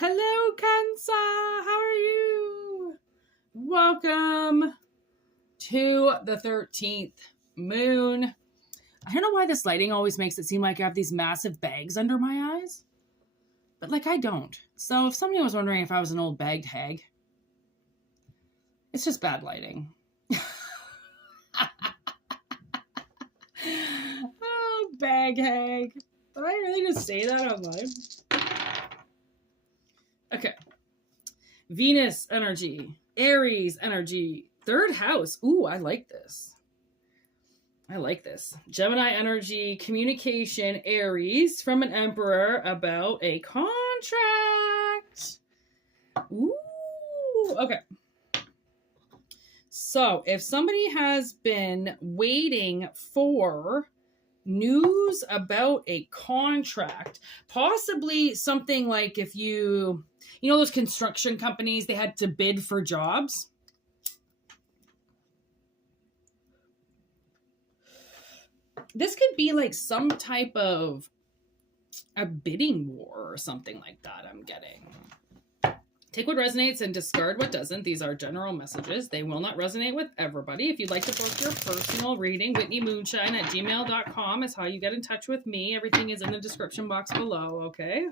Hello, Cancer. How are you? Welcome to the 13th moon. I don't know why this lighting always makes it seem like I have these massive bags under my eyes, but like I don't. So if somebody was wondering if I was an old bagged hag, it's just bad lighting. Oh, bag hag. Did I really just say that online? Okay. Venus energy, Aries energy, third house. Ooh, I like this. Gemini energy, communication, Aries from an emperor about a contract. Ooh, okay. So if somebody has been waiting for news about a contract, possibly something like if you know those construction companies, they had to bid for jobs. This could be like some type of a bidding war or something like that, I'm getting. Take what resonates and discard what doesn't. These are general messages. They will not resonate with everybody. If you'd like to book your personal reading, whitneymoonshine@gmail.com is how you get in touch with me. Everything is in the description box below, okay?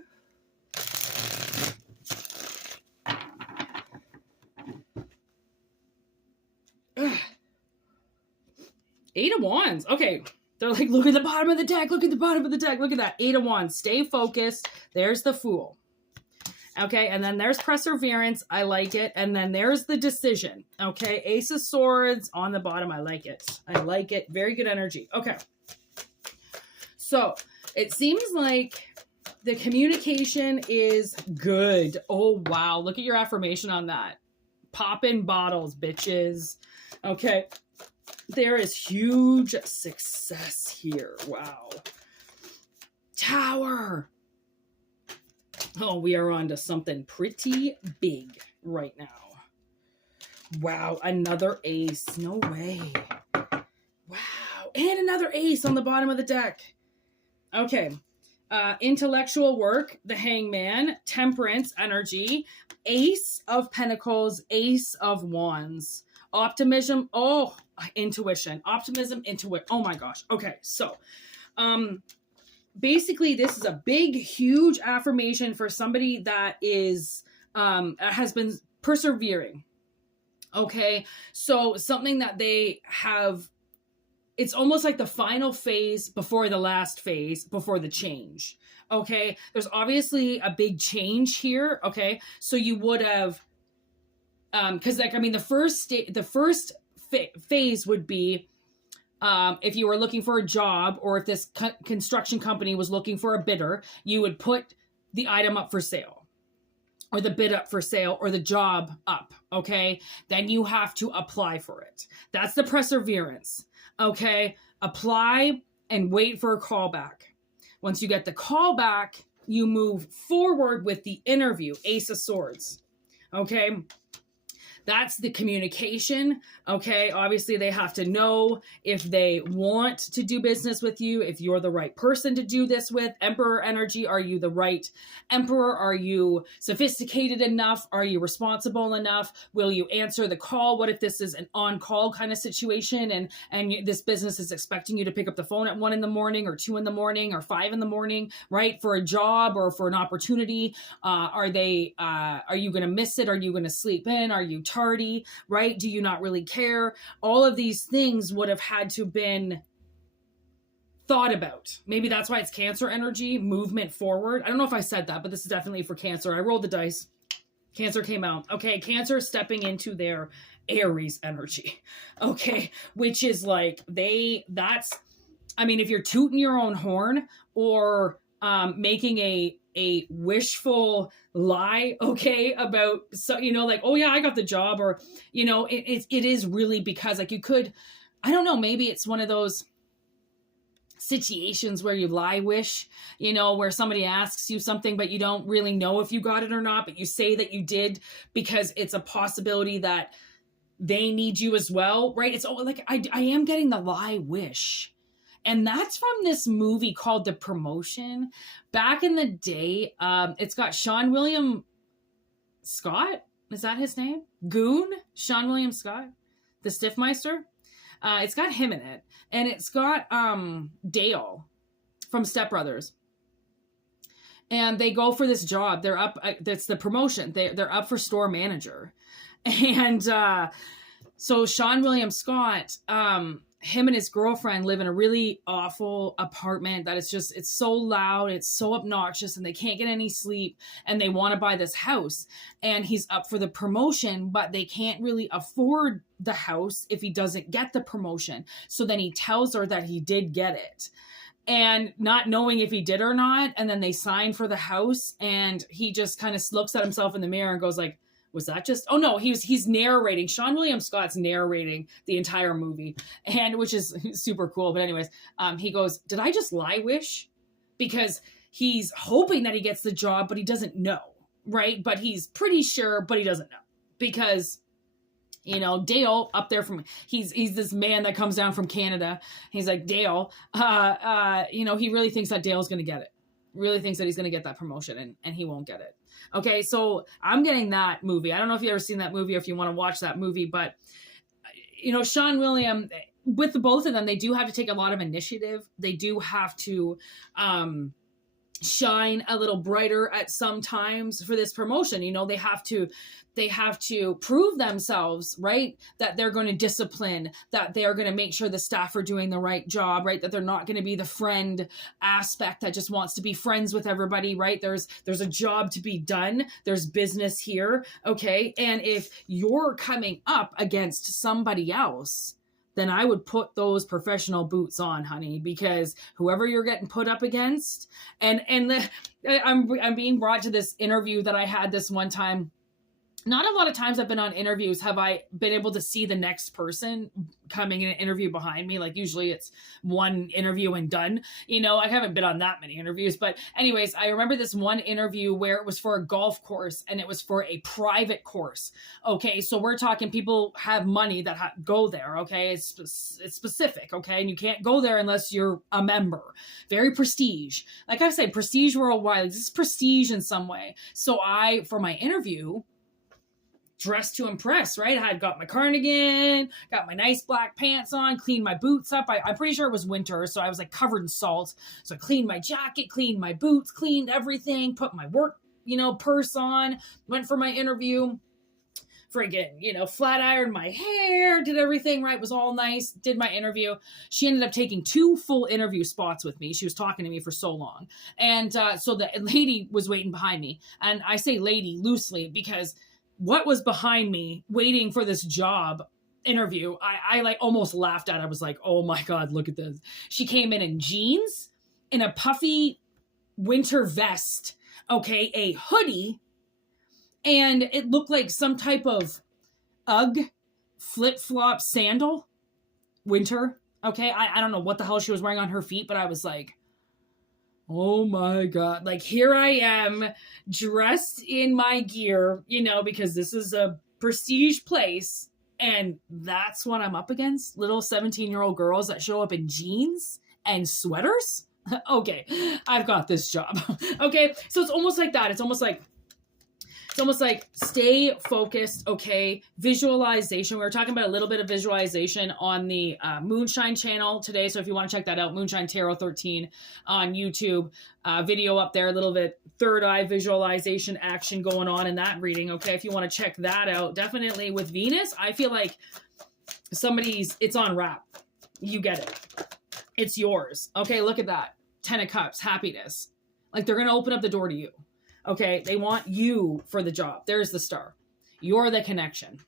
Ugh. 8 of Wands. Okay. They're like, look at the bottom of the deck. Look at the bottom of the deck. Look at that. 8 of Wands. Stay focused. There's the Fool. Okay, and then there's perseverance. I like it. And then there's the decision. Okay, Ace of Swords on the bottom. I like it. I like it. Very good energy. Okay. So it seems like the communication is good. Oh, wow. Look at your affirmation on that. Poppin' bottles, bitches. Okay. There is huge success here. Wow. Tower. Oh, we are on to something pretty big right now. Wow, another ace. No way. Wow, and another ace on the bottom of the deck. Okay, intellectual work, the Hangman, temperance energy, Ace of Pentacles, Ace of Wands, optimism. Oh, intuition, optimism, intuition. Oh my gosh. Okay, so, basically, this is a big, huge affirmation for somebody that is has been persevering. Okay, so something that they have, it's almost like the final phase before the last phase, before the change. Okay, there's obviously a big change here. Okay, so you would have, because like, I mean, the first phase would be, if you were looking for a job, or if this construction company was looking for a bidder, you would put the item up for sale, or the bid up for sale, or the job up. Okay. Then you have to apply for it. That's the perseverance. Okay. Apply and wait for a call back. Once you get the call back, you move forward with the interview. Ace of Swords. Okay. That's the communication. Okay. Obviously, they have to know if they want to do business with you, if you're the right person to do this with. Emperor energy. Are you the right emperor? Are you sophisticated enough? Are you responsible enough? Will you answer the call? What if this is an on-call kind of situation, and this business is expecting you to pick up the phone at 1 a.m, or 2 a.m, or 5 a.m, right? For a job or for an opportunity. Are you going to miss it? Are you going to sleep in? Are you tardy, right? Do you not really care? All of these things would have had to been thought about. Maybe that's why it's Cancer energy, movement forward. I don't know if I said that, but this is definitely for Cancer. I rolled the dice. Cancer came out. Okay, Cancer stepping into their Aries energy. Okay, which is like I mean, if you're tooting your own horn, or making a wishful lie, okay, about, so, like, oh yeah, I got the job, or, it is really because, like, you could, I don't know, maybe it's one of those situations where you lie wish, where somebody asks you something, but you don't really know if you got it or not, but you say that you did because it's a possibility that they need you as well, right? It's like, I am getting the lie wish. And that's from this movie called The Promotion. Back in the day, it's got Sean William Scott. Is that his name? Goon? Sean William Scott? The Stiffmeister? It's got him in it. And it's got Dale from Step Brothers. And they go for this job. They're up. That's the promotion. They're up for store manager. And so Sean William Scott, him and his girlfriend live in a really awful apartment that it's so loud, it's so obnoxious, and they can't get any sleep, and they want to buy this house. And he's up for the promotion, but they can't really afford the house if he doesn't get the promotion. So then he tells her that he did get it, and not knowing if he did or not. And then they sign for the house, and he just kind of looks at himself in the mirror and goes like, was that just, oh no, he's narrating. Sean William Scott's narrating the entire movie, and which is super cool. But anyways, he goes, did I just lie wish? Because he's hoping that he gets the job, but he doesn't know, right? But he's pretty sure, but he doesn't know. Because, you know, Dale up there from, he's this man that comes down from Canada. He's like, Dale, you know, he really thinks that Dale's going to get it. Really thinks that he's going to get that promotion, and he won't get it. Okay, so I'm getting that movie. I don't know if you've ever seen that movie or if you want to watch that movie, but, you know, Sean William, with the both of them, they do have to take a lot of initiative. They do have to shine a little brighter at some times for this promotion. You know, they have to prove themselves, right? That they're going to discipline, that they are going to make sure the staff are doing the right job, right? That they're not going to be the friend aspect that just wants to be friends with everybody, right? There's a job to be done. There's business here. Okay. And if you're coming up against somebody else, then I would put those professional boots on, honey, because whoever you're getting put up against, I'm being brought to this interview that I had this one time. Not a lot of times I've been on interviews have I been able to see the next person coming in an interview behind me. Like usually it's one interview and done. You know, I haven't been on that many interviews. But anyways, I remember this one interview where it was for a golf course and it was for a private course. Okay, so we're talking people have money that go there. Okay, it's specific. Okay, and you can't go there unless you're a member. Very prestige. Like I said, prestige worldwide. This is prestige in some way. So for my interview, dressed to impress, right? I had got my cardigan, got my nice black pants on, cleaned my boots up. I'm pretty sure it was winter, so I was like covered in salt. So I cleaned my jacket, cleaned my boots, cleaned everything, put my work, purse on, went for my interview. Friggin', flat ironed my hair, did everything right, was all nice, did my interview. She ended up taking 2 full interview spots with me. She was talking to me for so long. And so the lady was waiting behind me. And I say lady loosely because what was behind me waiting for this job interview, I like almost laughed at. I was like, oh my God, look at this. She came in jeans, in a puffy winter vest, okay, a hoodie, and it looked like some type of Ugg flip-flop sandal, winter, okay? I don't know what the hell she was wearing on her feet, but I was like, oh my God, like here I am dressed in my gear, because this is a prestige place. And that's what I'm up against. Little 17-year-old girls that show up in jeans and sweaters. Okay, I've got this job. Okay, so it's almost like that. It's almost like stay focused, okay? Visualization. We were talking about a little bit of visualization on the Moonshine channel today. So if you want to check that out, Moonshine Tarot 13 on YouTube. Video up there, a little bit third eye visualization action going on in that reading, okay? If you want to check that out, definitely with Venus, I feel like it's on wrap. You get it. It's yours. Okay, look at that. 10 of Cups, happiness. Like they're going to open up the door to you. Okay, they want you for the job. There's the star. You're the connection.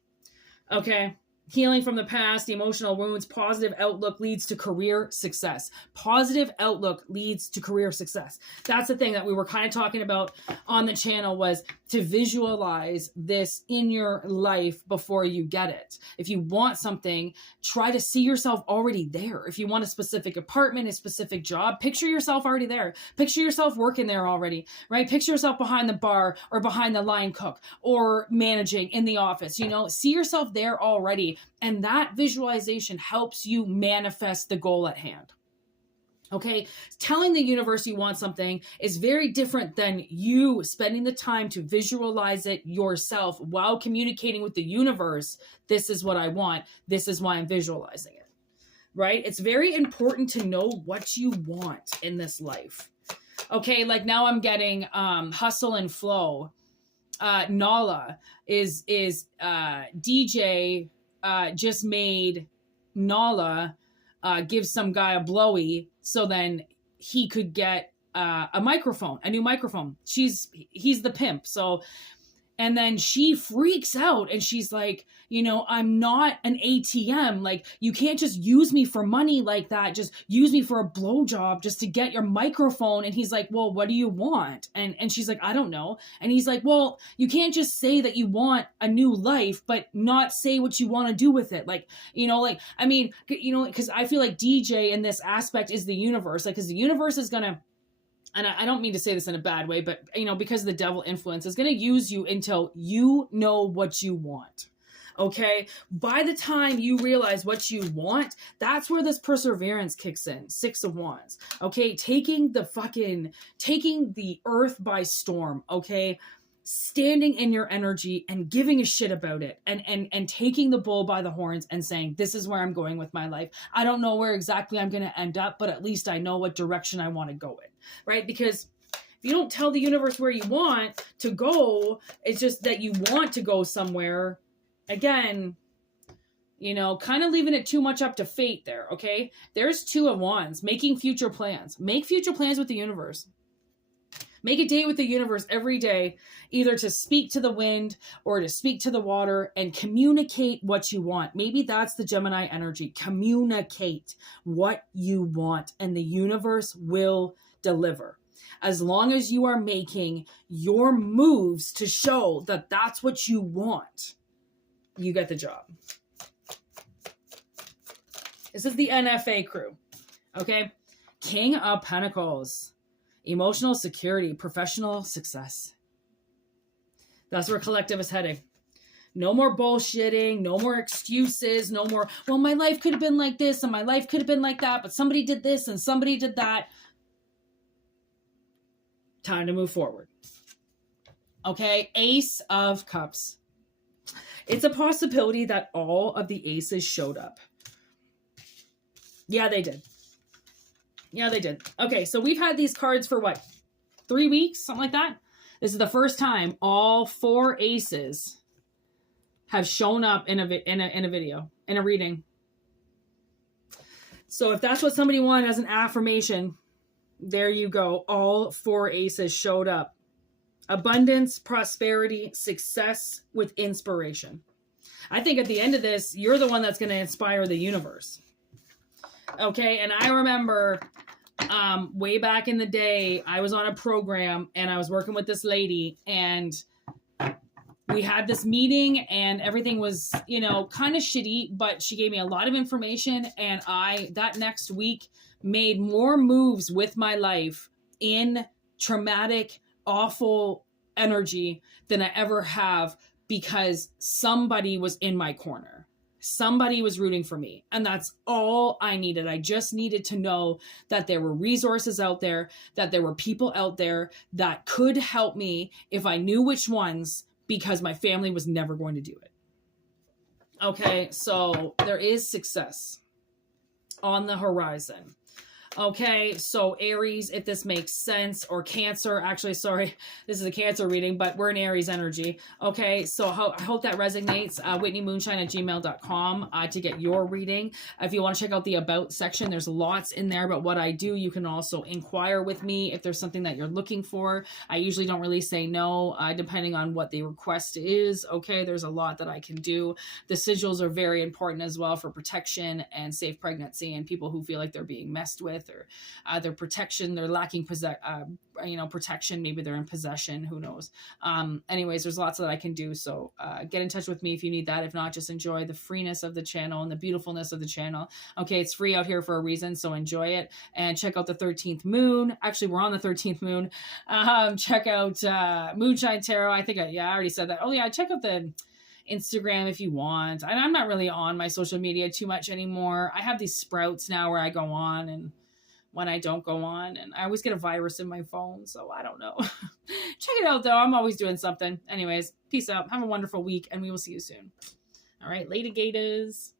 Okay, healing from the past, the emotional wounds, positive outlook leads to career success. Positive outlook leads to career success. That's the thing that we were kind of talking about on the channel, was to visualize this in your life before you get it. If you want something, try to see yourself already there. If you want a specific apartment, a specific job, picture yourself already there. Picture yourself working there already, right? Picture yourself behind the bar or behind the line cook or managing in the office, see yourself there already. And that visualization helps you manifest the goal at hand. Okay, telling the universe you want something is very different than you spending the time to visualize it yourself while communicating with the universe. This is what I want. This is why I'm visualizing it, right? It's very important to know what you want in this life. Okay, like now I'm getting Hustle and Flow. Nala is DJ just made Nala give some guy a blowy so then he could get a microphone, a new microphone. He's the pimp. So, and then she freaks out and she's like, you know, I'm not an ATM. Like, you can't just use me for money like that. Just use me for a blowjob just to get your microphone. And he's like, well, what do you want? And she's like, I don't know. And he's like, well, you can't just say that you want a new life, but not say what you want to do with it. Like, you know, like, I mean, you know, because I feel like DJ in this aspect is the universe. Like, because the universe is going to, and I don't mean to say this in a bad way, but, you know, because the devil influence is going to use you until you know what you want. Okay. By the time you realize what you want, that's where this perseverance kicks in. 6 of Wands. Okay. Taking the earth by storm. Okay. Standing in your energy and giving a shit about it and taking the bull by the horns and saying, this is where I'm going with my life. I don't know where exactly I'm going to end up, but at least I know what direction I want to go in, right? Because if you don't tell the universe where you want to go, it's just that you want to go somewhere. Again, you know, kind of leaving it too much up to fate there. Okay. There's 2 of Wands, making future plans. Make future plans with the universe. Make a date with the universe every day, either to speak to the wind or to speak to the water and communicate what you want. Maybe that's the Gemini energy. Communicate what you want and the universe will deliver. As long as you are making your moves to show that that's what you want, you get the job. This is the NFA crew. Okay. King of Pentacles. Emotional security, professional success. That's where collective is heading. No more bullshitting, no more excuses, no more, well, my life could have been like this and my life could have been like that, but somebody did this and somebody did that. Time to move forward. Okay, Ace of Cups. It's a possibility that all of the aces showed up. Yeah, they did. Yeah, they did. Okay, so we've had these cards for what? 3 weeks? Something like that? This is the first time all 4 aces have shown up in a video, in a reading. So if that's what somebody wanted as an affirmation, there you go. All 4 aces showed up. Abundance, prosperity, success with inspiration. I think at the end of this, you're the one that's going to inspire the universe. Okay, and I remember way back in the day, I was on a program and I was working with this lady and we had this meeting and everything was, you know, kind of shitty, but she gave me a lot of information and I, that next week, made more moves with my life in traumatic, awful energy than I ever have because somebody was in my corner. Somebody was rooting for me. And that's all I needed. I just needed to know that there were resources out there, that there were people out there that could help me if I knew which ones, because my family was never going to do it. Okay, so there is success on the horizon. Okay, so Aries, if this makes sense, or Cancer, actually, sorry, this is a Cancer reading, but we're in Aries energy. Okay, so I hope that resonates. whitneymoonshine@gmail.com to get your reading. If you want to check out the About section, there's lots in there, but what I do, you can also inquire with me if there's something that you're looking for. I usually don't really say no, depending on what the request is. Okay, there's a lot that I can do. The sigils are very important as well for protection and safe pregnancy and people who feel like they're being messed with, or their protection, they're lacking protection, maybe they're in possession, who knows. Anyways, there's lots that I can do, so get in touch with me if you need that. If not, just enjoy the freeness of the channel and the beautifulness of the channel. Okay, it's free out here for a reason, so enjoy it and check out the 13th moon. Actually, we're on the 13th moon. Check out Moonshine Tarot. I think I already said that. Oh yeah, check out the Instagram if you want. And I'm not really on my social media too much anymore. I have these sprouts now where I go on and when I don't go on, and I always get a virus in my phone, so I don't know. Check it out though. I'm always doing something. Anyways, peace out. Have a wonderful week, and we will see you soon. All right, later, gators.